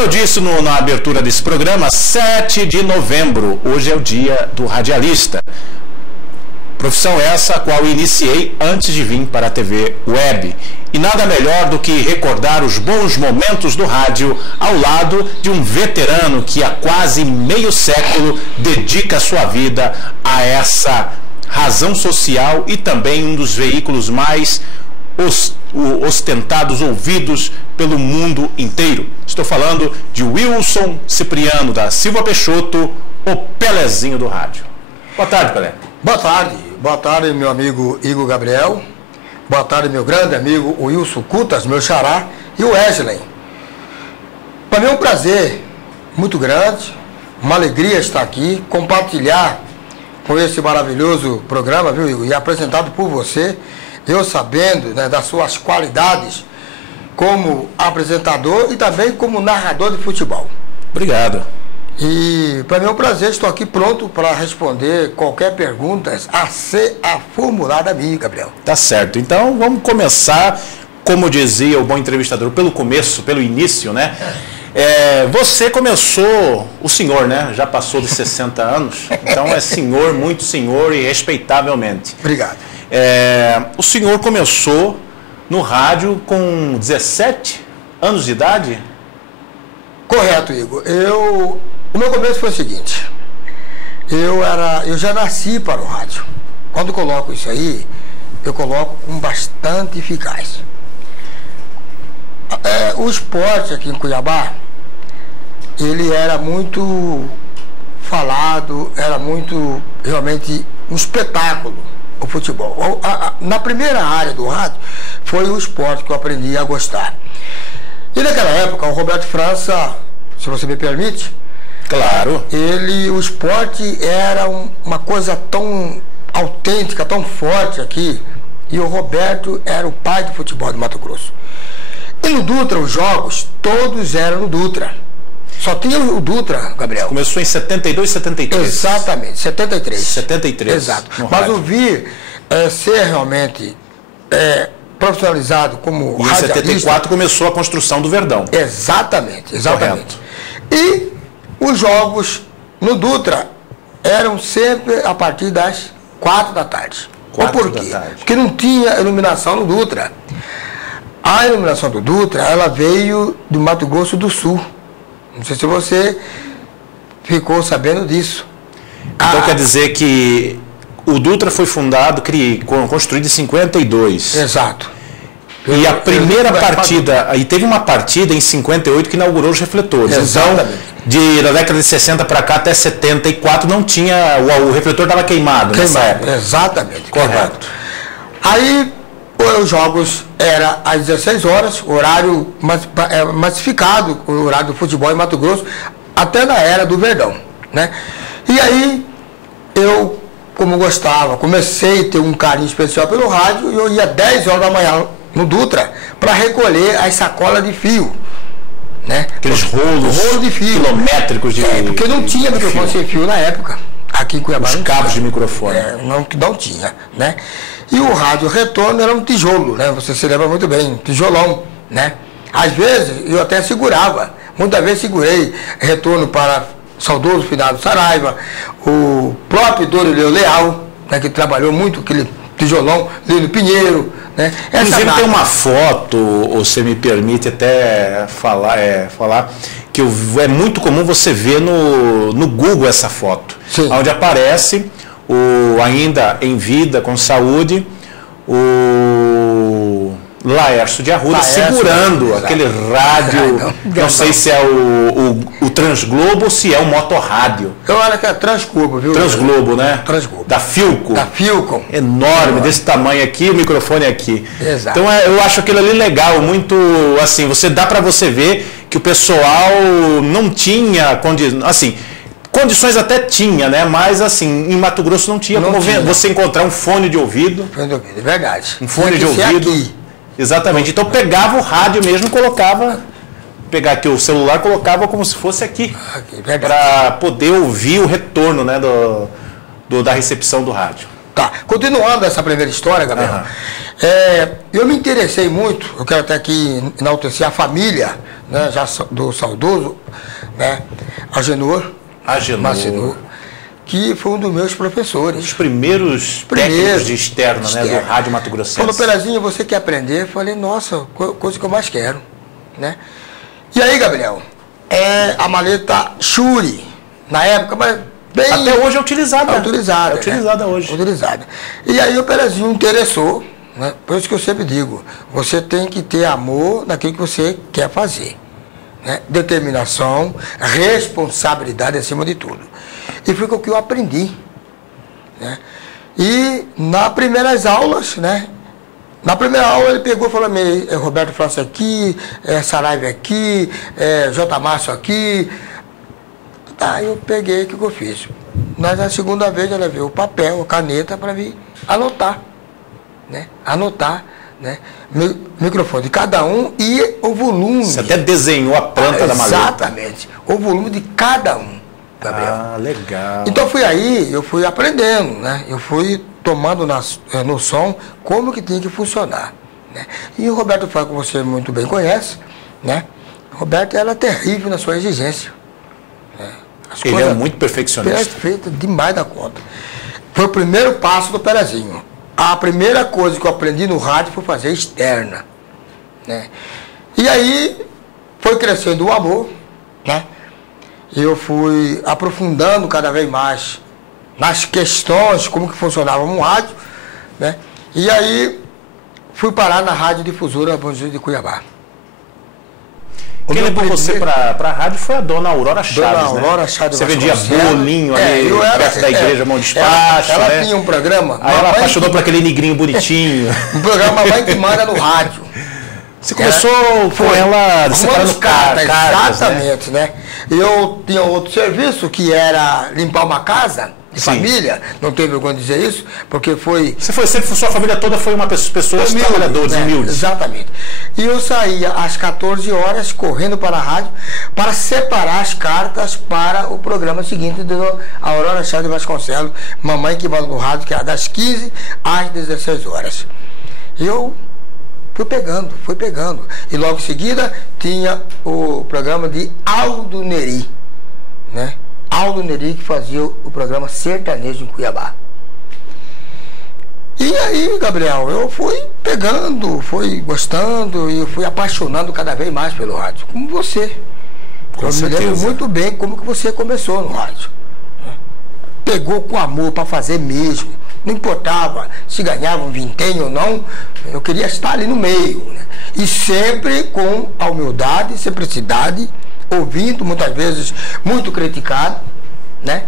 eu disse na abertura desse programa, 7 de novembro, hoje é o dia do radialista. Profissão essa a qual iniciei antes de vir para a TV Web. E nada melhor do que recordar os bons momentos do rádio ao lado de um veterano que há quase meio século dedica sua vida a essa razão social e também um dos veículos mais ostentados, ouvidos pelo mundo inteiro. Estou falando de Wilson Cipriano da Silva Peixoto, o Pelezinho do rádio. Boa tarde, Pelé. Boa tarde, meu amigo Igor Gabriel. Boa tarde, meu grande amigo Wilson Cutas, meu xará, e o Wesley. Para mim é um prazer muito grande, uma alegria estar aqui, compartilhar com esse maravilhoso programa, viu, Igor? E apresentado por você, eu sabendo, né, das suas qualidades como apresentador e também como narrador de futebol. Obrigado. E para mim é um prazer, estou aqui pronto para responder qualquer pergunta a ser formulada a mim, Gabriel. Tá certo. Então vamos começar, como dizia o bom entrevistador, pelo começo, pelo início, né? Você começou, o senhor, né? Já passou de 60 anos, então é senhor, muito senhor e respeitavelmente. Obrigado. O senhor começou no rádio com 17 anos de idade? Correto, Igor. O meu começo foi o seguinte, eu já nasci para o rádio. Quando coloco isso aí, eu coloco com bastante eficácia. O esporte aqui em Cuiabá, ele era muito falado, era muito, realmente, um espetáculo, o futebol. Na primeira área do rádio, foi o esporte que eu aprendi a gostar. E naquela época, o Roberto França, se você me permite... Claro. O esporte era uma coisa tão autêntica, tão forte aqui. E o Roberto era o pai do futebol de Mato Grosso. E no Dutra, os jogos, todos eram no Dutra. Só tinha o Dutra, Gabriel. Começou em 72, 73. Exatamente, 73. 73. Exato. Mas eu vi ser realmente profissionalizado como radialista. Em 74 começou a construção do Verdão. Exatamente, exatamente. Correto. E os jogos no Dutra eram sempre a partir das 4 da tarde. Por quê? Porque não tinha iluminação no Dutra. A iluminação do Dutra, ela veio do Mato Grosso do Sul. Não sei se você ficou sabendo disso. Então quer dizer que o Dutra foi fundado, construído em 52. Exato. E a primeira partida, aí teve uma partida em 58 que inaugurou os refletores. Exatamente. Então, da década de 60 para cá até 74 não tinha, o refletor estava queimado nessa época. Exatamente. Correto. Aí os jogos eram às 16 horas, horário massificado, o horário do futebol em Mato Grosso, até na era do Verdão, né? E aí eu, como gostava, comecei a ter um carinho especial pelo rádio e eu ia 10 horas da manhã no Dutra para recolher as sacolas de fio, né? Aqueles rolos de fio quilométricos de fio. Porque não tinha microfone sem fio na época. Aqui em Cuiabá. Os cabos de microfone. Não tinha, né? E o rádio retorno era um tijolo, né? Você se lembra muito bem, um tijolão, né? Às vezes eu até segurava. Muitas vezes segurei retorno para o saudoso finado Saraiva, o próprio Dorileu Leal, né, que trabalhou muito aquele tijolão, Lino Pinheiro, né? Inclusive tem uma foto, ou você me permite até falar que é muito comum você ver no Google essa foto. Sim. Onde aparece ainda em vida, com saúde, o Laércio de Arruda segurando aquele rádio, não sei se é o Transglobo ou se é o Motorrádio. Eu acho que é Transglobo, viu? Transglobo, né? Transglobo. Da Philco. Da Philco. Enorme, desse tamanho aqui, o microfone aqui. Exato. Então eu acho aquilo ali legal, muito assim, dá para você ver que o pessoal não tinha condições até tinha, né? Mas assim, em Mato Grosso não tinha como você encontrar um fone de ouvido. Fone de ouvido, é verdade. Um fone de ouvido. Aqui. Exatamente. Então pegava o rádio mesmo, pegar aqui o celular, colocava como se fosse aqui. Para poder ouvir o retorno, né, da recepção do rádio. Tá. Continuando essa primeira história, Gabriel. Eu me interessei muito, eu quero até aqui enaltecer a família, né, já do saudoso, né, Agenor Macinur, que foi um dos meus professores. Os primeiros técnicos de externo, né, do Rádio Mato Grossense. Falou, Pelezinho, você quer aprender? Eu falei, nossa, coisa que eu mais quero, né? E aí, Gabriel, a maleta Shure, na época, mas bem... Até hoje é utilizada. É utilizada. É utilizada, né? Hoje. Utilizada. E aí o Pelezinho interessou, né? Por isso que eu sempre digo, você tem que ter amor naquilo que você quer fazer. Né? Determinação, responsabilidade acima de tudo. E foi o que eu aprendi. Né? E nas primeiras aulas, né? Na primeira aula ele pegou e falou, Roberto França aqui, Saraiva aqui, J. Márcio aqui. Tá, eu peguei, o que eu fiz? Mas a segunda vez eu levei o papel, a caneta para vir anotar. Né? Anotar, né? Microfone de cada um e o volume. Você até desenhou a planta da maleta. Exatamente. O volume de cada um, Gabriel. Ah, legal. Então eu fui aprendendo, né? Eu fui tomando noção como que tinha que funcionar. Né? E o Roberto França, que você muito bem conhece, né? O Roberto era terrível na sua exigência. Né? Ele é muito perfeccionista. Perfeito, demais da conta. Foi o primeiro passo do Pelezinho. A primeira coisa que eu aprendi no rádio foi fazer externa. Né? E aí foi crescendo o amor, né? Eu fui aprofundando cada vez mais nas questões, como que funcionava um rádio, né? E aí fui parar na Rádio Difusora Bom Jesus de Cuiabá. Quem levou você para a rádio foi a dona Aurora Chaves, Dona Aurora Chaves. Você vendia bolinho ali perto da igreja Mão de Despacho. Ela tinha um programa. Aí ela apaixonou por aquele negrinho bonitinho. Um programa Mãe que Manda no rádio. Você começou com ela separando cartas. Exatamente, né? Eu tinha outro serviço que era limpar uma casa de família, não tenho vergonha de dizer isso, porque foi... Sua família toda foi uma pessoas trabalhadores, humildes. Exatamente. E eu saía às 14 horas, correndo para a rádio, para separar as cartas para o programa seguinte do Aurora Chaves de Vasconcelos, Mamãe que Manda no Rádio, que era das 15 às 16 horas. Eu fui pegando. E logo em seguida tinha o programa de Aldo Neri, né? Aldo Neri, que fazia o programa Sertanejo em Cuiabá. E aí, Gabriel, eu fui pegando, fui gostando e fui apaixonando cada vez mais pelo rádio, como você. Eu me lembro muito bem como que você começou no rádio. Pegou com amor para fazer mesmo. Não importava se ganhava um vintém ou não, eu queria estar ali no meio. Né? E sempre com a humildade, simplicidade, ouvindo, muitas vezes muito criticado, né?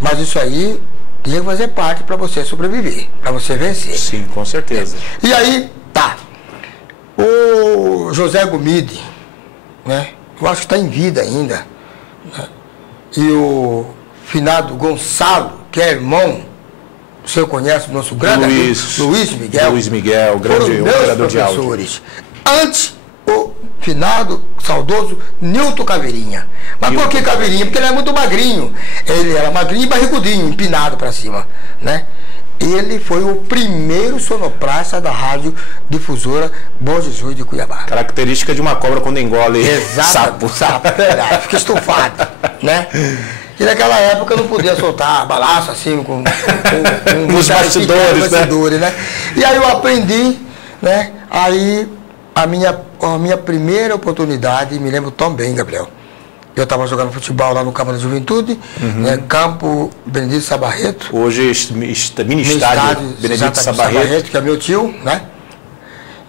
Mas isso aí tinha que fazer parte para você sobreviver, para você vencer. Sim, com certeza. E aí, tá. O José Gomide, né? Eu acho que está em vida ainda. Né? E o finado Gonçalo, que é irmão, o senhor conhece o nosso grande amigo, Luiz Miguel. Luiz Miguel, grande operador de áudio. Professores. Antes, o finado, saudoso Nilton Caveirinha. Mas por que Caveirinha? Porque ele é muito magrinho. Ele era magrinho e barrigudinho, empinado para cima, né? Ele foi o primeiro sonoplasta da Rádio Difusora Bom Jesus de Cuiabá. Característica de uma cobra quando engole sapo. Sapo, verdade. Fica estufado, né? E naquela época eu não podia soltar balaço assim com os bastidores, né? E aí eu aprendi, né? Aí a minha primeira oportunidade, me lembro tão bem, Gabriel. Eu estava jogando futebol lá no Campo da Juventude, né, Campo Benedito Sabarreto. Hoje mini estádio Benedito Sabarreto, que é meu tio, né?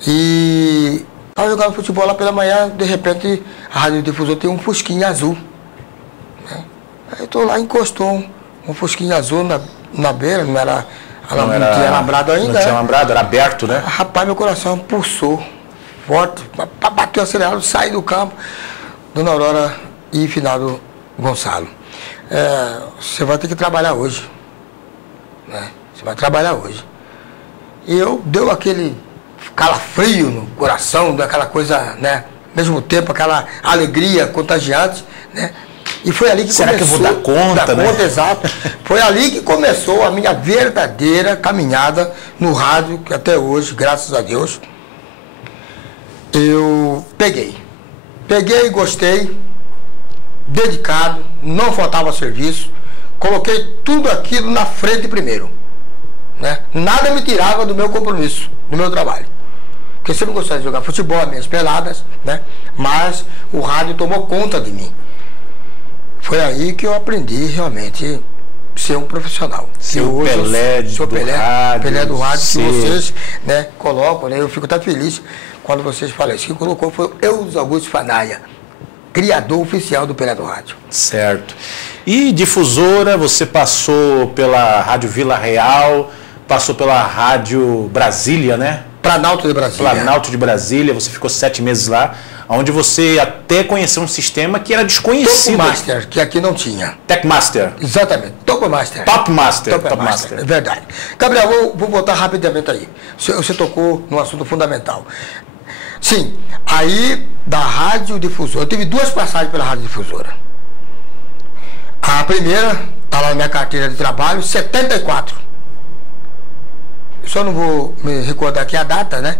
E estava jogando futebol lá pela manhã, de repente a Rádio Difusora tem um fusquinha azul. Né? Aí eu estou lá, encostou um fusquinha azul na beira, não tinha lambrado ainda. Não tinha lambrado, era aberto, né? Rapaz, meu coração pulsou forte, bateu acelerado, saí do campo. Dona Aurora e finado Gonçalo. Você vai ter que trabalhar hoje. Né? Você vai trabalhar hoje. E eu deu aquele calafrio no coração, daquela coisa, né? Ao mesmo tempo, aquela alegria contagiante, né? E foi ali que Será começou... que eu vou dar conta, né? Exato. Foi ali que começou a minha verdadeira caminhada no rádio, que até hoje, graças a Deus, eu peguei. Peguei, gostei, dedicado, não faltava serviço, coloquei tudo aquilo na frente primeiro. Né? Nada me tirava do meu compromisso, do meu trabalho. Porque eu sempre gostei de jogar futebol, minhas peladas, né? Mas o rádio tomou conta de mim. Foi aí que eu aprendi realmente ser um profissional. Seu Pelé do rádio, que vocês, né, colocam, né? Eu fico até feliz quando vocês falam isso. Quem colocou foi o Eudes Augusto Fanaia, criador oficial do Pelé do Rádio. Certo. E difusora, você passou pela Rádio Vila Real, passou pela Rádio Brasília, né? Planalto de Brasília. Planalto de Brasília, você ficou 7 meses lá, onde você até conheceu um sistema que era desconhecido. Topmaster, que aqui não tinha. Techmaster. Exatamente, Topmaster. Topmaster. É verdade. Gabriel, vou voltar rapidamente aí. Você tocou num assunto fundamental. Sim, aí da Rádio Difusora, eu tive 2 passagens pela Rádio Difusora. A primeira, está lá na minha carteira de trabalho, 74. Só não vou me recordar aqui a data, né?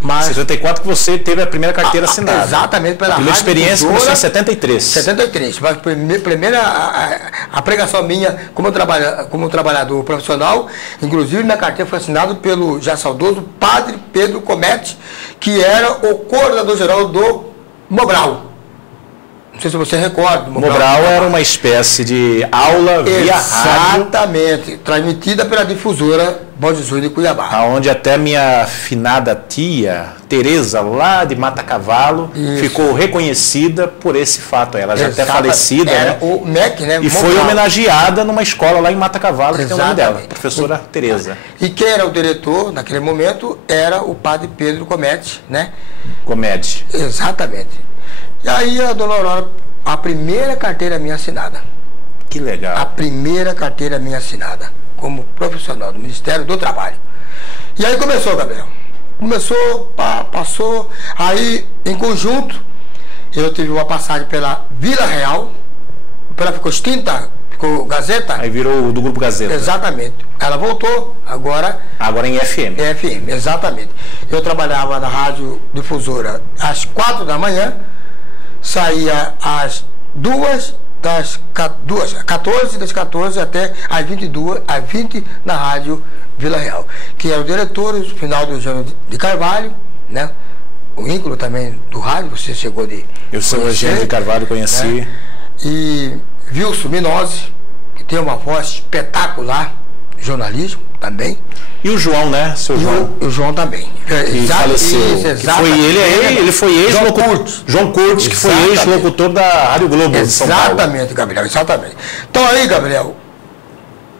Mas 74 que você teve a primeira carteira assinada. Exatamente, pela Rádio experiência começou em 73. 73. Mas a pregação minha como trabalhador profissional, inclusive minha carteira foi assinada pelo já saudoso Padre Pedro Comete, que era o coordenador-geral do Mobral. Não sei se você recorda. Mobral era uma espécie de aula via rádio. Exatamente, transmitida pela difusora Bom Jesus de Cuiabá. Onde até minha finada tia, Tereza, lá de Mata Cavalo, ficou reconhecida por esse fato. Ela já até falecida, era, né? O MEC, né? E foi homenageada numa escola lá em Mata Cavalo, que tem o nome dela, professora Tereza. E quem era o diretor, naquele momento, era o padre Pedro Comete, né? Comete. Exatamente. E aí a dona Aurora, a primeira carteira minha assinada. Que legal. A primeira carteira minha assinada, como profissional do Ministério do Trabalho. E aí começou, Gabriel. Começou, passou, aí em conjunto, eu tive uma passagem pela Vila Real, ela ficou extinta, ficou Gazeta. Aí virou do Grupo Gazeta. Exatamente. Ela voltou, agora em FM. FM, exatamente. Eu trabalhava na Rádio Difusora às 4 da manhã, saía às 14 das 14 até às 20 na Rádio Vila Real, que era o diretor, o Finaldo Eugênio de Carvalho, né? O íncolo também do rádio, você chegou de Eu sou o Eugênio de Carvalho, conheci. Né? E Wilson Minose, que tem uma voz espetacular, jornalismo também. E o João, né? Seu João. O João também. Que faleceu. Ele foi ex-locutor. João Curtis, que foi ex-locutor da Rádio Globo de São Paulo. Exatamente, Gabriel, exatamente. Então aí, Gabriel,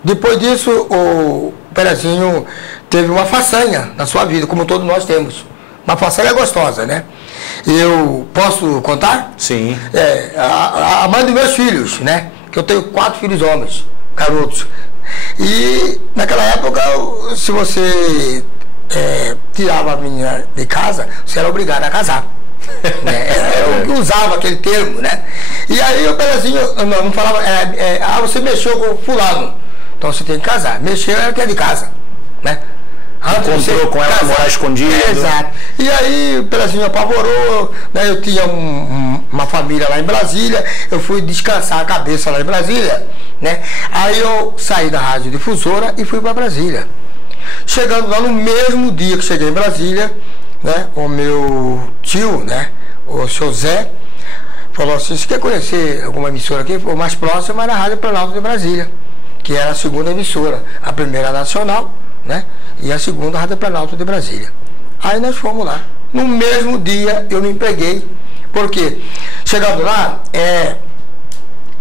depois disso, o Pelezinho teve uma façanha na sua vida, como todos nós temos. Uma façanha gostosa, né? Eu posso contar? Sim. A mãe dos meus filhos, né? Que eu tenho 4 filhos homens, garotos. E naquela época, se você tirava a menina de casa, você era obrigado a casar. Né? Eu usava aquele termo, né? E aí o Pelezinho não falava, você mexeu com fulano, então você tem que casar. Mexeu era que é de casa, né? Encontrou com ela morar escondido. Exato. E aí o Pelezinho apavorou, né? Eu tinha uma família lá em Brasília, eu fui descansar a cabeça lá em Brasília, né? Aí eu saí da Rádio Difusora e fui para Brasília. Chegando lá no mesmo dia que cheguei em Brasília, né? O meu tio, né? O seu Zé, falou assim, você quer conhecer alguma emissora aqui? O mais próximo era a Rádio Planalto de Brasília, que era a segunda emissora, a primeira nacional, né? E a segunda Rádio Planalto de Brasília. Aí nós fomos lá. No mesmo dia eu me empreguei, porque chegando lá,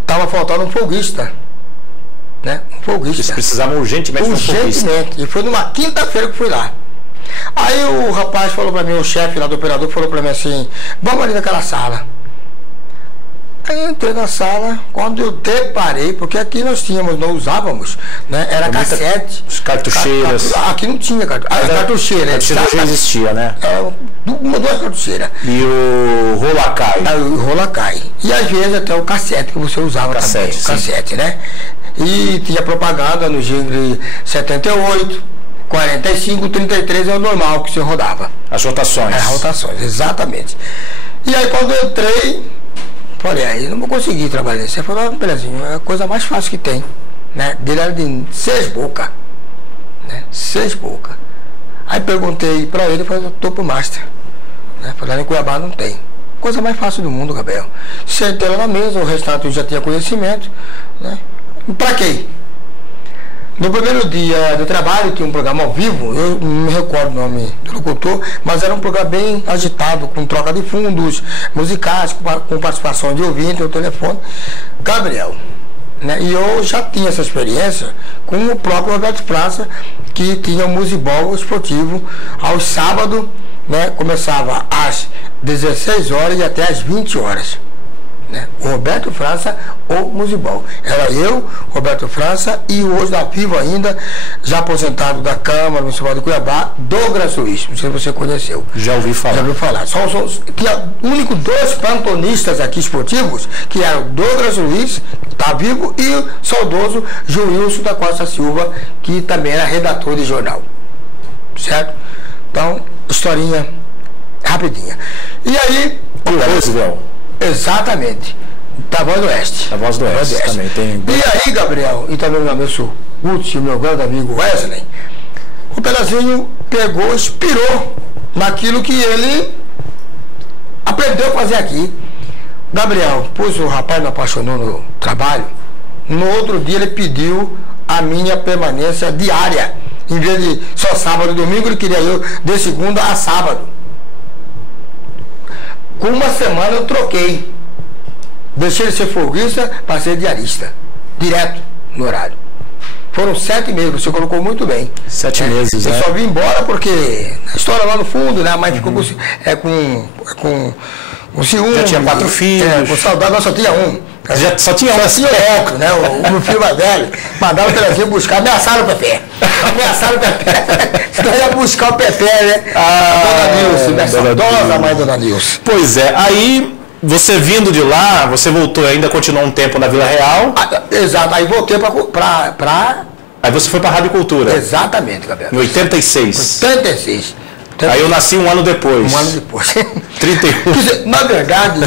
estava faltando um folguista, né? Um folguista. Eles precisavam urgentemente de um folguista. E foi numa quinta-feira que fui lá. Aí o rapaz falou para mim, o chefe lá do operador falou para mim assim, vamos ali naquela sala. Aí eu entrei na sala, quando eu deparei, porque aqui nós tínhamos, não usávamos, né? Era cassete. Os cartucheiras. Aqui não tinha cartucheira. Cartucheira já existia, né? Duas cartucheiras. E o Rolacai. O Rolacai. E às vezes até o cassete que você usava também. O cassete, né? E tinha propaganda no jingle 78, 45, 33 é o normal que você rodava. As rotações. As rotações, exatamente. E aí quando eu entrei, falei, aí não vou conseguir trabalhar nisso. Ele falou, Pelezinho, é a coisa mais fácil que tem. Né? Dele era de 6 bocas. Né? 6 bocas. Aí perguntei pra ele, falei, eu tô pro Master. Né? Falei, lá em Cuiabá não tem. Coisa mais fácil do mundo, Gabriel. Sentei lá na mesa, o restante eu já tinha conhecimento. Né? Pra quê? No primeiro dia de trabalho, tinha um programa ao vivo, eu não me recordo o nome do locutor, mas era um programa bem agitado, com troca de fundos musicais, com participação de ouvinte, o telefone. Gabriel, né? E eu já tinha essa experiência com o próprio Roberto França, que tinha um musibol esportivo aos sábados, né? Começava às 16 horas e até às 20 horas. Né? O Roberto França, o musibol. Era eu, Roberto França e hoje da vivo ainda, já aposentado da Câmara Municipal de Cuiabá, Douglas Luiz. Não sei se você conheceu. Já ouvi falar. Já ouviu falar. Tinha único 2 plantonistas aqui esportivos, que eram o Douglas Luiz, que está vivo, e o saudoso Joilson da Costa Silva, que também era redator de jornal. Certo? Então, historinha rapidinha. E aí... Roosevelt. Exatamente. Da Voz do Oeste. Da Voz do Oeste também tem. E aí, Gabriel, e também meu amigo Guti, meu grande amigo Wesley, o Pelezinho pegou, inspirou naquilo que ele aprendeu a fazer aqui. Gabriel, pois o rapaz me apaixonou no trabalho, no outro dia ele pediu a minha permanência diária. Em vez de só sábado e domingo, ele queria eu de segunda a sábado. Com uma semana eu troquei. Deixei de ser folguista para ser diarista. Direto no horário. Foram 7 meses, você colocou muito bem. 7 meses, né? Eu só vim embora porque a história lá no fundo, né? A mãe ficou com ciúme. Já tinha 4 filhos. Com saudade, mas só tinha um. Já só tinha um. Outro, né? O meu filho mais velho. Mandaram o Pelezinho buscar, ameaçaram o Pepe. Ameaçaram o Pepe. Senão ia buscar o Pepe, né? Dona Nilce, né? Saudosa mãe Dona Nilce. Pois é, aí você vindo de lá, você voltou, ainda continuou um tempo na Vila Real. Exato, aí voltei pra... Aí você foi pra Rádio Cultura. Exatamente, Gabriel. Em 86. 86. Aí eu nasci um ano depois. Um ano depois. 31. Quer dizer, na verdade,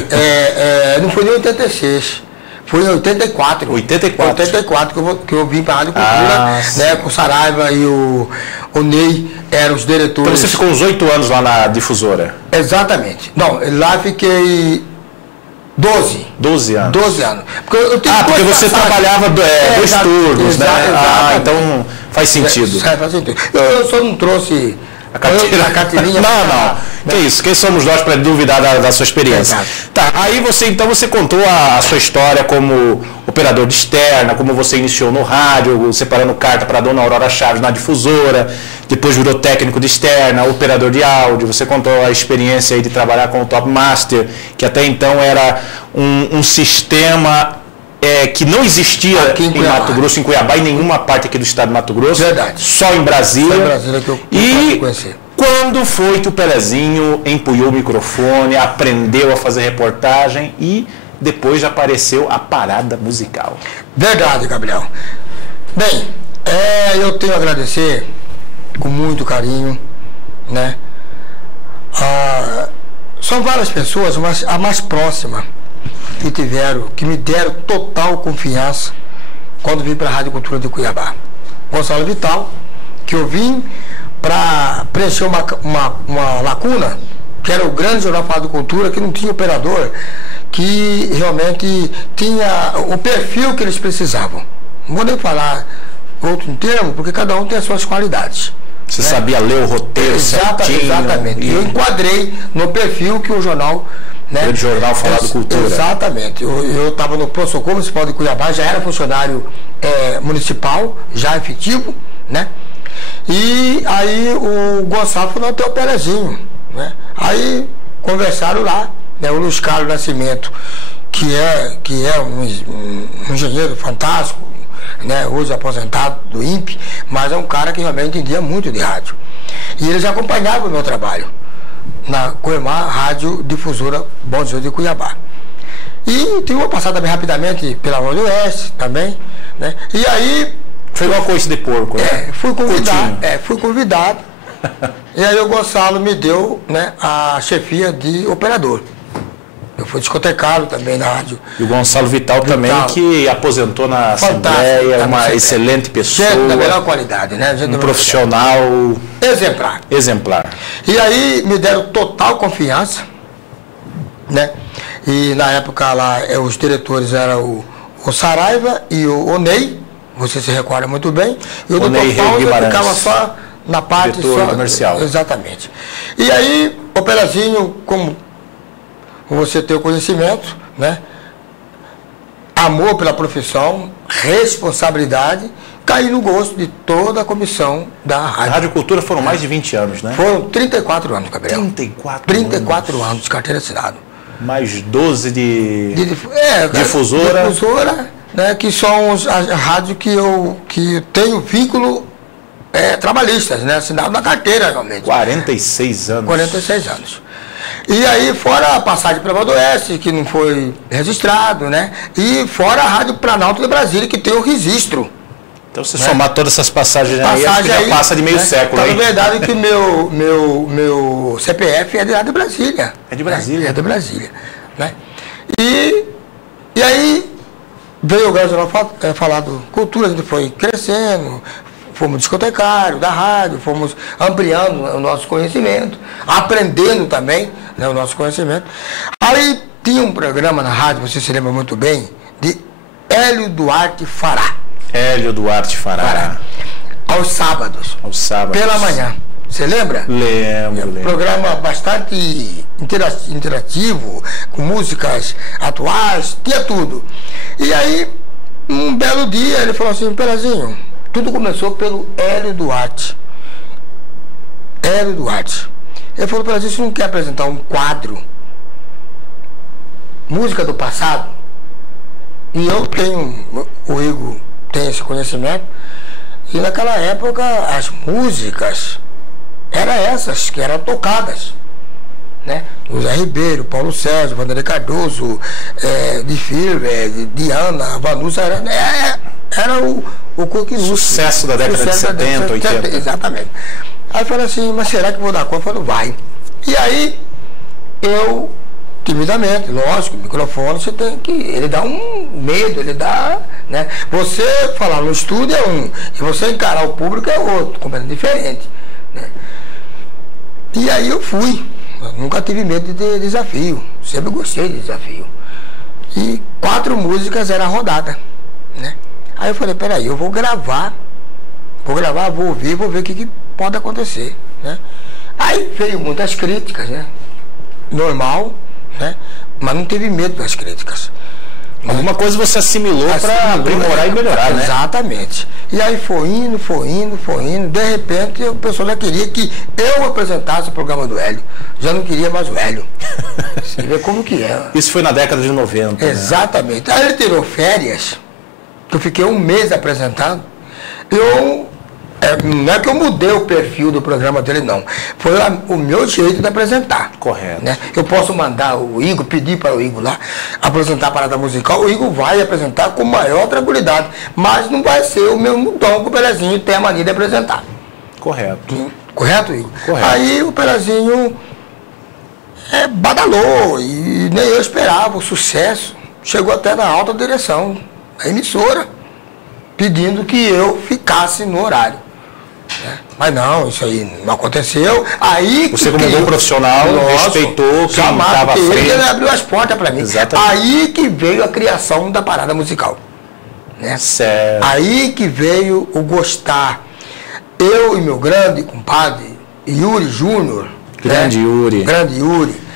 não foi em 86. Foi em 84. 84. 84 que eu vim para a Rádio Cultura, né, com o Saraiva e o Ney, eram os diretores. Então você ficou uns 8 anos lá na difusora? Exatamente. Não, lá fiquei 12 anos. 12 anos. Porque você trabalhava 2 turnos, né? Então faz sentido. Faz sentido. Eu só não trouxe... A carteirinha. Não. Que isso? Quem somos nós para duvidar da sua experiência? Exato. Tá, aí você contou a sua história como operador de externa, como você iniciou no rádio, separando carta para a dona Aurora Chaves na difusora, depois virou técnico de externa, operador de áudio, você contou a experiência aí de trabalhar com o Top Master, que até então era um sistema... que não existia aqui em Mato Grosso, em Cuiabá, em nenhuma parte aqui do estado de Mato Grosso. Verdade. Só em Brasília. Só em Brasília que eu conheci. Quando foi que o Pelezinho empunhou o microfone, aprendeu a fazer reportagem e depois já apareceu a parada musical? Verdade, Gabriel. Bem, eu tenho a agradecer com muito carinho, né? São várias pessoas, mas a mais próxima que me deram total confiança quando vim para a Rádio Cultura de Cuiabá. Gonçalo Vital, que eu vim para preencher uma lacuna, que era o grande jornal Rádio Cultura, que não tinha operador, que realmente tinha o perfil que eles precisavam. Não vou nem falar outro termo, porque cada um tem as suas qualidades. Você sabia ler o roteiro certinho. Exatamente. Eu enquadrei no perfil que o jornal... Né? O jornal Falado Cultura. Exatamente. Eu estava no Pronto-Socorro Municipal de Cuiabá, já era funcionário municipal, já efetivo, né? E aí o Gonçalo falou, tem o Pelezinho, né? Aí conversaram lá, né? O Luiz Carlos Nascimento, que é um engenheiro fantástico, né, hoje aposentado do INPE, mas é um cara que realmente entendia muito de rádio. E ele já acompanhava o meu trabalho na Coemar Rádio Difusora Bom Jesus de Cuiabá. E tive uma passada bem rapidamente pela Voz do Oeste também, né? E aí... Foi uma coisa de porco, né? Fui convidado. E aí o Gonçalo me deu, né, a chefia de operador. Eu fui discotecário também na rádio. E o Gonçalo Vital também, que aposentou na Assembleia, uma excelente pessoa. Gente da melhor qualidade, né? Um profissional exemplar. E aí me deram total confiança, né? E na época lá os diretores eram o Saraiva e o Ney, você se recorda muito bem. E o Dr. Paulo ficava só na parte comercial. Exatamente. E aí o Pelazinho, como você tem o conhecimento, né? Amor pela profissão, responsabilidade, caiu no gosto de toda a comissão da rádio. A Rádio Cultura foram mais de 20 anos, né? Foram 34 anos, Gabriel. 34 anos de carteira assinada. Mais 12 de difusora. Difusora, né? Que são as rádios que tenho vínculo trabalhistas, né? Assinado na carteira, realmente. 46 anos. 46 anos. E aí, fora a passagem pela Voz do Oeste, que não foi registrado, né? E fora a Rádio Planalto de Brasília, que tem o registro. Então, se somar todas essas passagens aí, acho que já passa de meio século, hein? É verdade que meu CPF é de lá de Brasília. É de Brasília? É de Brasília. Né? E aí, veio o Gabriel falar do cultura, a gente foi crescendo, fomos discotecários da rádio, fomos ampliando o nosso conhecimento, aprendendo também, né, o nosso conhecimento. Aí tinha um programa na rádio, você se lembra muito bem, de Hélio Duarte Fará. Hélio Duarte Fará. Aos sábados. Pela manhã. Você lembra? Lembro. Programa bastante interativo, com músicas atuais, tinha tudo. E aí, um belo dia, ele falou assim, Pelazinho, tudo começou pelo Hélio Duarte. Hélio Duarte. Ele falou, Pelazinho, você não quer apresentar um quadro? Música do passado? E eu tenho, o Igor tem esse conhecimento, e naquela época as músicas eram essas que eram tocadas, né? José Ribeiro, Paulo Sérgio, Vanderlei Cardoso, de Filber, Diana, Vanusa, era o coquinho. Sucesso da década de 70, 80. Exatamente. Aí eu falei assim, mas será que vou dar conta? Eu falei, vai. E aí eu, timidamente, lógico, o microfone você tem que, ele dá um medo, ele dá, né? Você falar no estúdio é um, e você encarar o público é outro, completamente diferente, né? E aí eu fui, eu nunca tive medo de desafio, sempre gostei de desafio. E 4 músicas era rodada, né? Aí eu falei, peraí, eu vou gravar, vou ouvir, vou ver o que pode acontecer, né? Aí veio muitas críticas, né? Normal, né? Mas não teve medo das críticas. Alguma coisa você assimilou para aprimorar e melhorar, né? Exatamente. E aí foi indo. De repente o pessoal já queria que eu apresentasse o programa do Hélio. Já não queria mais o Hélio. Você vê como que é. Isso foi na década de 90. Exatamente. Né? Aí ele tirou férias, que eu fiquei um mês apresentando. Não é que eu mudei o perfil do programa dele, não. Foi o meu jeito de apresentar. Correto. Né? Eu posso mandar o Igor, pedir para o Igor lá apresentar a parada musical. O Igor vai apresentar com maior tranquilidade. Mas não vai ser o mesmo tom que o Pelazinho tem a mania de apresentar. Correto. Correto, Igor? Correto. Aí o Pelazinho badalou e nem eu esperava o sucesso. Chegou até na alta direção da emissora, pedindo que eu ficasse no horário. Mas não, isso aí não aconteceu. Aí você, como bom profissional, respeitou quem estava à frente. Ele abriu as portas para mim. Exatamente. Aí que veio a criação da parada musical. Né? Certo. Aí que veio o gostar. Eu e meu grande compadre, Yuri Júnior. Grande Yuri. Grande Yuri.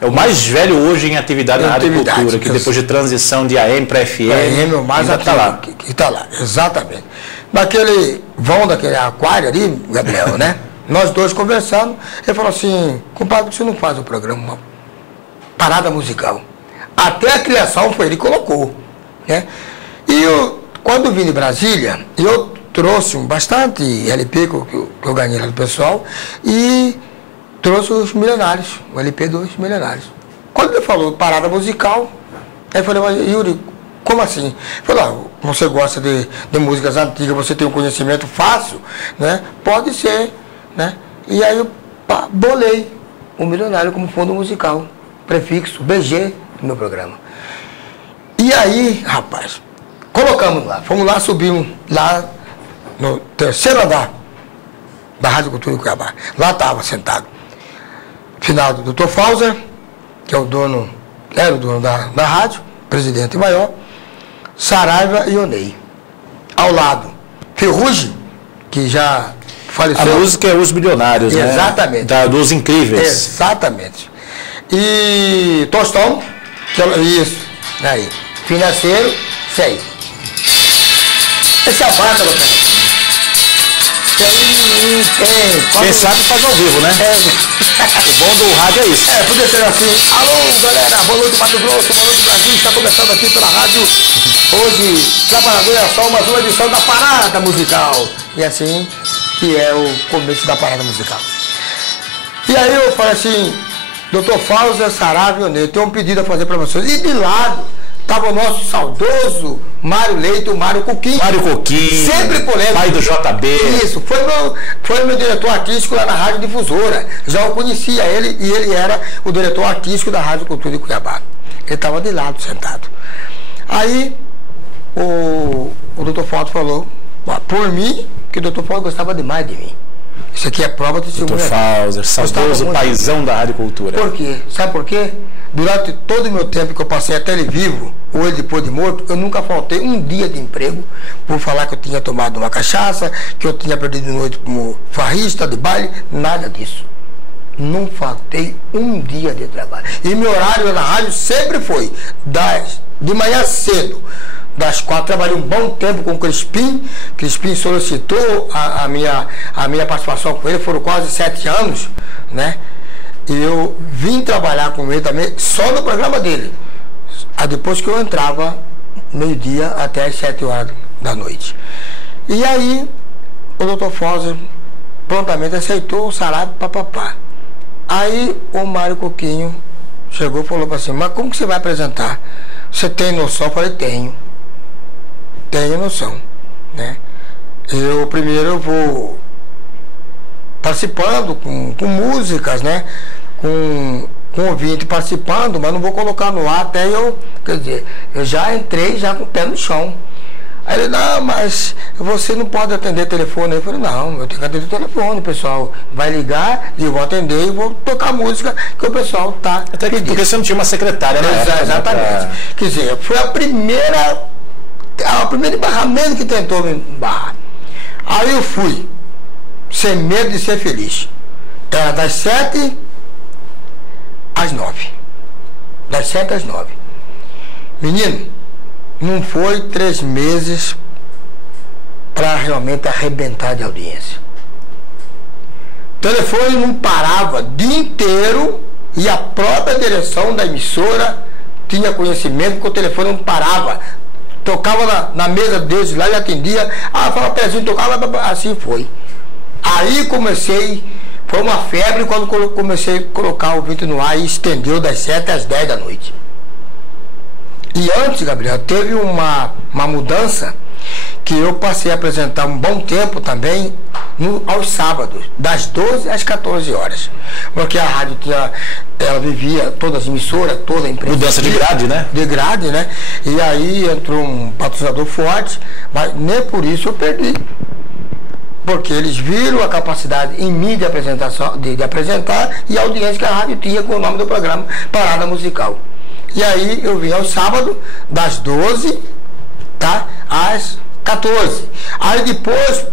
É o mais velho hoje em atividade na Rádio Cultura, que depois de transição de AM para FM, o mais está lá. Que está lá, exatamente. Naquele vão daquele aquário ali, Gabriel, né? Nós dois conversando, ele falou assim, compadre, por que você não faz o programa, uma parada musical? Até a criação foi ele que colocou, né? E quando vim de Brasília, eu trouxe bastante LP que eu ganhei lá do pessoal e trouxe os Milionários, o LP dos Milionários. Quando ele falou parada musical, aí eu falei, mas Yuri, como assim? Ele falou, você gosta de músicas antigas, você tem um conhecimento fácil, né? Pode ser, né? E aí eu bolei o Milionário como fundo musical, prefixo BG do meu programa. E aí, rapaz, colocamos lá, fomos lá, subimos lá no terceiro andar da Rádio Cultura de Cuiabá. Lá estava sentado, finado do Dr. Fauser, que é o dono, era o dono da rádio, presidente maior, Saraiva e Onei. Ao lado, Ferrugem, que já faleceu. A música é Os Milionários, né? Exatamente. Dos Incríveis. Exatamente. E Tostão, que é isso, aí. Financeiro, sei. Esse é a banda, meu cara. Quem sabe faz ao vivo, né? O bom do rádio é isso. Podia ser assim. Alô, galera, boa noite, Mato Grosso, boa noite, Brasil. Está começando aqui pela rádio. Hoje, Trabalhador é só mais uma edição da Parada Musical. E assim que é o começo da Parada Musical. E aí eu falei assim, Dr. Fauser, Saraiva e Onei, eu tenho um pedido a fazer para vocês. E de lado estava o nosso saudoso Mário Leite, o Mário Coquinho. Mário Coquinho. Sempre polêmico. Pai do JB. Isso, foi meu diretor artístico lá na Rádio Difusora. Já eu conhecia ele e ele era o diretor artístico da Rádio Cultura de Cuiabá. Ele estava de lado, sentado. Aí o Dr. Fauser falou, por mim, que o Dr. Fauser gostava demais de mim. Isso aqui é prova de Dr. Fauser, saudoso paizão da Rádio Cultura. Por quê? Sabe por quê? Durante todo o meu tempo que eu passei até ele vivo, ou ele depois de morto, eu nunca faltei um dia de emprego por falar que eu tinha tomado uma cachaça, que eu tinha perdido noite como farrista de baile, nada disso. Não faltei um dia de trabalho. E meu horário na rádio sempre foi de manhã cedo, das 4, trabalhei um bom tempo com o Crispim. Crispim solicitou a minha participação com ele, foram quase 7 anos, né? E eu vim trabalhar com ele também, só no programa dele. Depois que eu entrava, meio-dia até as 7 horas da noite. E aí, o Dr. Fauser prontamente aceitou o salário, papapá. Aí, o Mário Coquinho chegou e falou assim, mas como que você vai apresentar? Você tem noção? Eu falei, tenho noção, né? Primeiro eu vou participando com músicas, né? Com ouvinte participando, mas não vou colocar no ar até quer dizer, eu já entrei já com o pé no chão. Aí ele, não, mas você não pode atender telefone. Eu falei, não, eu tenho que atender telefone, o pessoal vai ligar e eu vou atender e vou tocar música que o pessoal tá pedindo. Porque você não tinha uma secretária, né? Exatamente. Quer dizer, foi o primeiro embarramento que tentou me embarrar. Aí eu fui, sem medo de ser feliz. Era das 7 às 9. Das 7 às 9. Menino, não foi 3 meses para realmente arrebentar de audiência. O telefone não parava o dia inteiro e a própria direção da emissora tinha conhecimento que o telefone não parava. Tocava na mesa deles lá e atendia. Falava pezinho, tocava, assim foi. Aí comecei, foi uma febre quando comecei a colocar o vídeo no ar e estendeu das 7 às 10 da noite. E antes, Gabriel, teve uma mudança que eu passei a apresentar um bom tempo também aos sábados, das 12 às 14 horas. Porque a rádio ela vivia, todas as emissoras, toda a imprensa. Mudança de grade, né? De grade, né? E aí entrou um patrocinador forte, mas nem por isso eu perdi. Porque eles viram a capacidade em mim de apresentar e a audiência que a rádio tinha com o nome do programa, Parada Musical. E aí eu vim aos sábados, das 12, tá? Às 14. Aí depois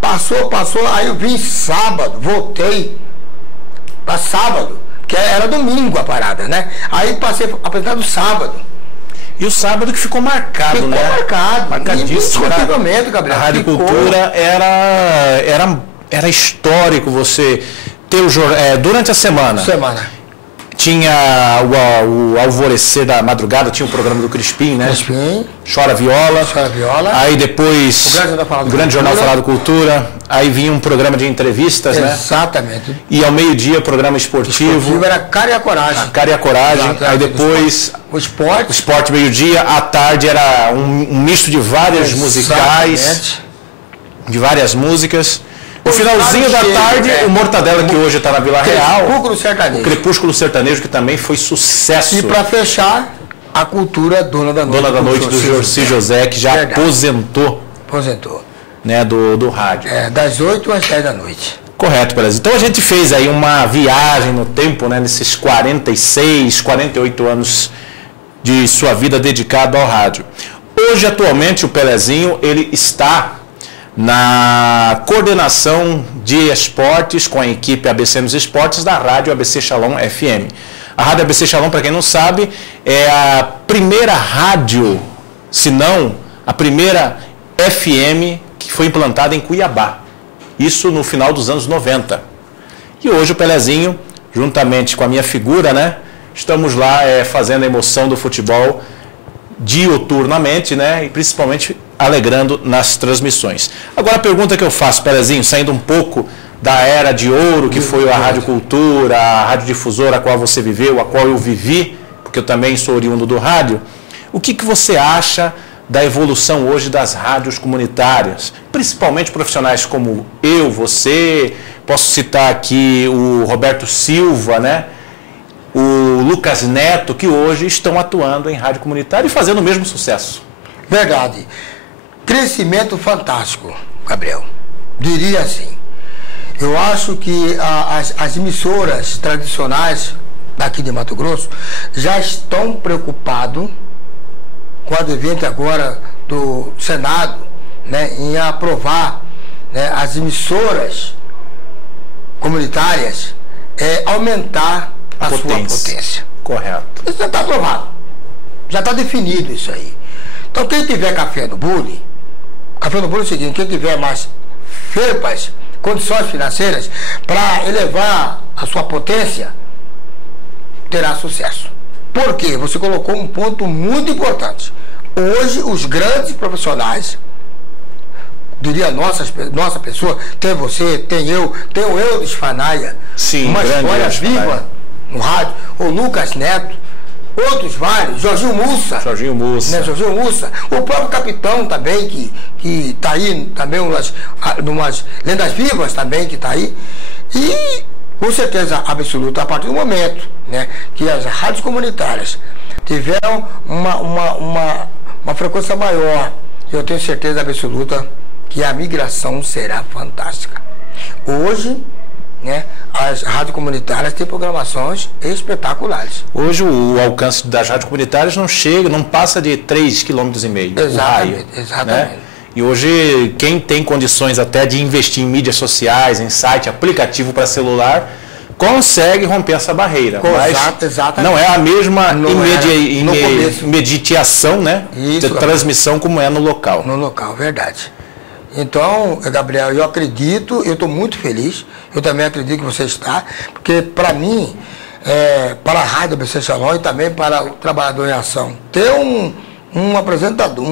passou, aí eu vim sábado, voltei para sábado, que era domingo a parada, né? Aí passei a apresentar no sábado. E o sábado que ficou marcado, né? Ficou marcado. Marcadíssimo. Gabriel. A Rádio Cultura era histórico você ter durante a semana. tinha o Alvorecer da Madrugada, tinha o programa do Crispim, né? Crispim. Chora Viola. Chora Viola. Aí depois o Grande Jornal Falado Cultura. Aí vinha um programa de entrevistas, né? Exatamente. E ao meio-dia, programa esportivo. Era Cara e a Coragem. A Cara e a Coragem. Aí depois o esporte meio-dia. À tarde era um misto de várias musicais. De várias músicas. No finalzinho da tarde, o Mortadela, que hoje está na Vila Real. O Crepúsculo Sertanejo, que também foi sucesso. E para fechar, a cultura Dona da Noite. Dona da Noite do Jorci José, que já aposentou. Né, do rádio. Das 8 às 10 da noite. Correto, Brasil. Então a gente fez aí uma viagem no tempo, né, nesses 46, 48 anos de sua vida dedicada ao rádio. Hoje, atualmente, o Pelezinho, ele está na coordenação de esportes com a equipe ABC nos Esportes da Rádio ABC Shalom FM. A Rádio ABC Shalom, para quem não sabe, é a primeira rádio, se não a primeira FM que foi implantada em Cuiabá. Isso no final dos anos 90. E hoje o Pelezinho, juntamente com a minha figura, né, estamos lá fazendo a emoção do futebol diuturnamente, né, e principalmente alegrando nas transmissões. Agora a pergunta que eu faço, Pelezinho, saindo um pouco da era de ouro que foi a Rádio Cultura, a Rádio Difusora a qual você viveu, a qual eu vivi, porque eu também sou oriundo do rádio, o que você acha da evolução hoje das rádios comunitárias, principalmente profissionais como eu, você, posso citar aqui o Roberto Silva, né, o Lucas Neto, que hoje estão atuando em rádio comunitária e fazendo o mesmo sucesso. Verdade. Crescimento fantástico, Gabriel. Diria assim. Eu acho que as emissoras tradicionais daqui de Mato Grosso já estão preocupados com o advento agora do Senado, né, em aprovar, né, as emissoras comunitárias, aumentar a sua potência. Correto. Isso já está aprovado. Já está definido isso aí. Então quem tiver café no bule é o seguinte, quem tiver mais felpas, condições financeiras para elevar a sua potência, terá sucesso. Por quê? Você colocou um ponto muito importante. Hoje os grandes profissionais, diria nossa pessoa, tem você, tem eu de Fanaia, uma história viva no rádio, o Lucas Neto, outros vários, Jorginho Mussa. Né, Jorginho Mussa. O próprio Capitão também, que está aí, também umas lendas vivas também que está aí. E, com certeza absoluta, a partir do momento, né, que as rádios comunitárias tiveram uma frequência maior, eu tenho certeza absoluta que a migração será fantástica. Hoje, né, as rádios comunitárias têm programações espetaculares. Hoje o alcance das rádios comunitárias não passa de 3,5 km. Exatamente, né? E hoje quem tem condições até de investir em mídias sociais, em site, aplicativo para celular, consegue romper essa barreira. Exatamente. Não é a mesma imediação, né, de transmissão como é no local. No local, verdade. Então, Gabriel, eu estou muito feliz, eu também acredito que você está, porque para mim, para a Rádio ABC Shalom e também para o Trabalhador em Ação, ter um apresentador,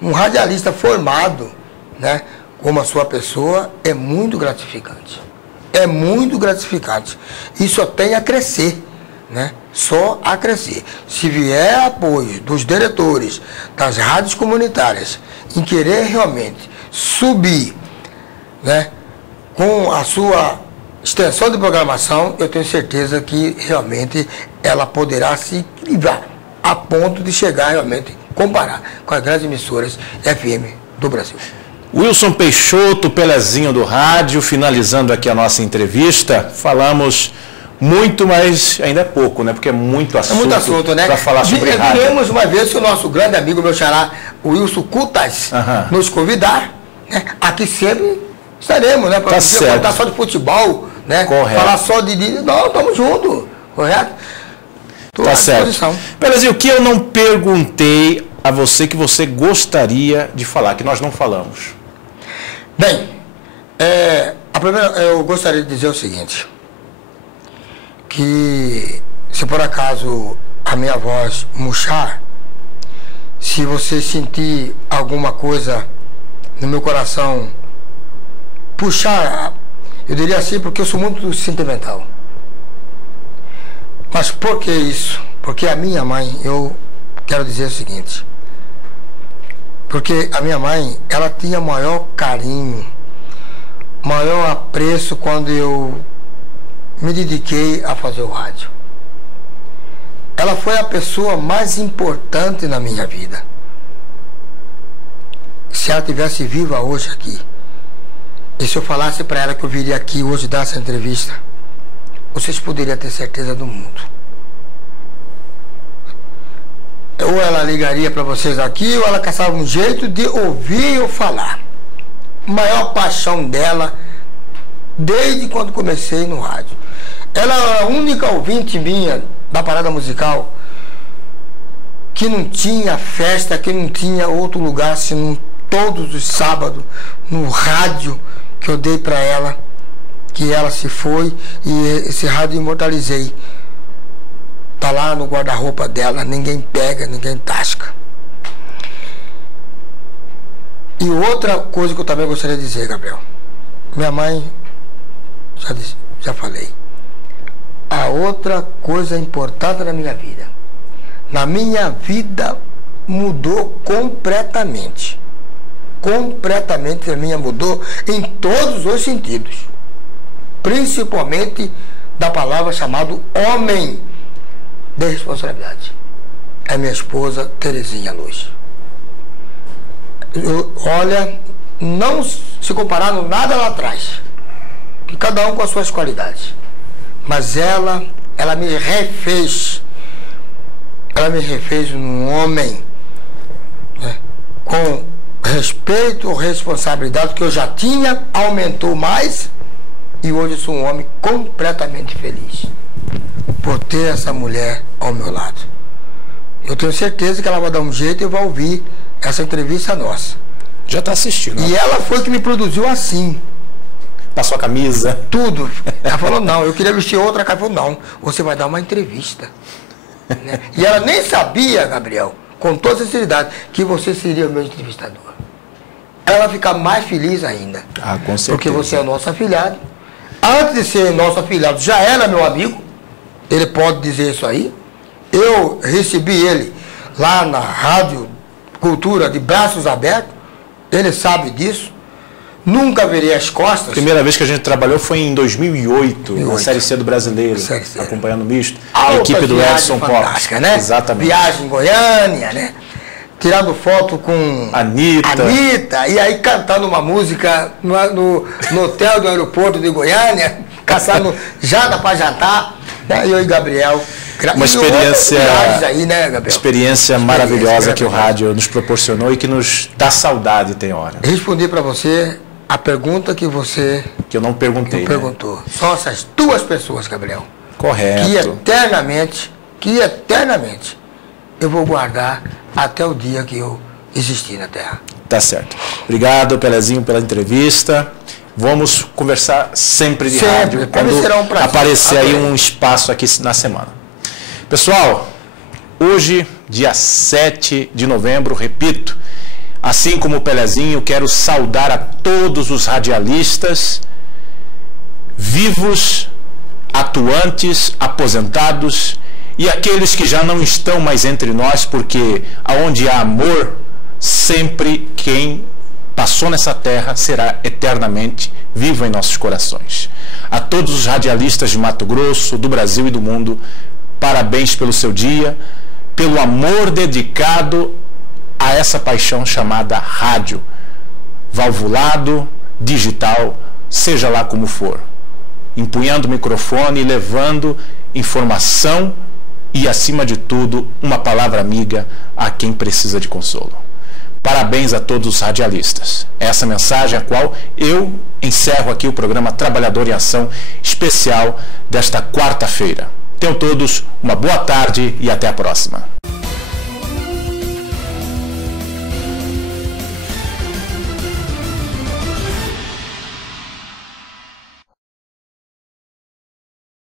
um radialista formado, né, como a sua pessoa, é muito gratificante. É muito gratificante. E só tem a crescer, né? Só a crescer. Se vier apoio dos diretores das rádios comunitárias em querer realmente subir, né, com a sua extensão de programação, eu tenho certeza que realmente ela poderá se equilibrar a ponto de chegar realmente, comparar com as grandes emissoras FM do Brasil. Wilson Peixoto, Pelezinho do rádio, finalizando aqui a nossa entrevista, falamos muito, mas ainda é pouco, né? Porque é muito assunto, né? Para falar sobre rádio. Queremos uma vez que o nosso grande amigo, meu xará, o Wilson Cutas, nos convidar, né? Aqui sempre estaremos, né? Para contar só de futebol, né? Correto. Falar só de... Não, estamos juntos, correto? Tá certo. Pelezinho, o que eu não perguntei a você que você gostaria de falar, que nós não falamos? Bem, a primeira, eu gostaria de dizer o seguinte, que se por acaso a minha voz murchar, se você sentir alguma coisa no meu coração puxar, eu diria assim, porque eu sou muito sentimental. Mas por que isso? Porque a minha mãe, eu quero dizer o seguinte, porque a minha mãe, ela tinha maior carinho, maior apreço quando eu me dediquei a fazer o rádio. Ela foi a pessoa mais importante na minha vida. Se ela tivesse viva hoje aqui, e se eu falasse para ela que eu viria aqui hoje dar essa entrevista, vocês poderiam ter certeza do mundo. Ou ela ligaria para vocês aqui, ou ela caçava um jeito de ouvir eu falar. Maior paixão dela, desde quando comecei no rádio. Ela era a única ouvinte minha da parada musical que não tinha festa, que não tinha outro lugar senão todos os sábados no rádio que eu dei para ela, que ela se foi, e esse rádio imortalizei. Tá lá no guarda-roupa dela, ninguém pega, ninguém tasca. E outra coisa que eu também gostaria de dizer, Gabriel, minha mãe, já falei, a outra coisa importante na minha vida mudou completamente. Completamente a minha mudou em todos os sentidos. Principalmente da palavra chamado homem de responsabilidade. É minha esposa Terezinha Luz. Olha, não se comparando nada lá atrás, que cada um com as suas qualidades, mas ela me refez. Ela me refez num homem, né, com respeito, responsabilidade que eu já tinha, aumentou mais, e hoje eu sou um homem completamente feliz por ter essa mulher ao meu lado. Eu tenho certeza que ela vai dar um jeito e vai ouvir essa entrevista nossa. Já está assistindo. E ela foi que me produziu assim. Passou a camisa. Tudo. Ela falou, não, eu queria vestir outra. Ela falou, não, você vai dar uma entrevista. Né? E ela nem sabia, Gabriel, com toda sinceridade, que você seria o meu entrevistador. Ela vai ficar mais feliz ainda. Ah, com certeza. Porque você é o nosso afilhado. Antes de ser nosso afilhado, já era meu amigo. Ele pode dizer isso aí. Eu recebi ele lá na Rádio Cultura de braços abertos. Ele sabe disso. Nunca virei as costas. A primeira vez que a gente trabalhou foi em 2008, na Série C do Brasileiro, acompanhando o misto. A equipe do Edson Popes. Né? Exatamente. Viagem em Goiânia, né? Tirando foto com Anitta, e aí cantando uma música no hotel do aeroporto de Goiânia, caçando jada para jantar, né? Eu e Gabriel. Uma experiência, aí, né, Gabriel? Experiência maravilhosa que o rádio nos proporcionou e que nos dá saudade, tem hora. Respondi para você a pergunta que você... Que eu não perguntei, perguntou. São essas duas pessoas, Gabriel. Correto. Que eternamente eu vou guardar até o dia que eu existir na Terra. Tá certo. Obrigado, Pelezinho, pela entrevista. Vamos conversar sempre de rádio, quando será um prazer. Aparecer aí um espaço aqui na semana. Pessoal, hoje, dia 7 de novembro, repito, assim como o Pelezinho, quero saudar a todos os radialistas vivos, atuantes, aposentados e aqueles que já não estão mais entre nós, porque aonde há amor, sempre quem passou nessa terra será eternamente vivo em nossos corações. A todos os radialistas de Mato Grosso, do Brasil e do mundo, parabéns pelo seu dia, pelo amor dedicado a essa paixão chamada rádio, valvulado, digital, seja lá como for. Empunhando o microfone e levando informação e, acima de tudo, uma palavra amiga a quem precisa de consolo. Parabéns a todos os radialistas. Essa mensagem a qual eu encerro aqui o programa Trabalhador em Ação especial desta quarta-feira. Tenham todos uma boa tarde e até a próxima.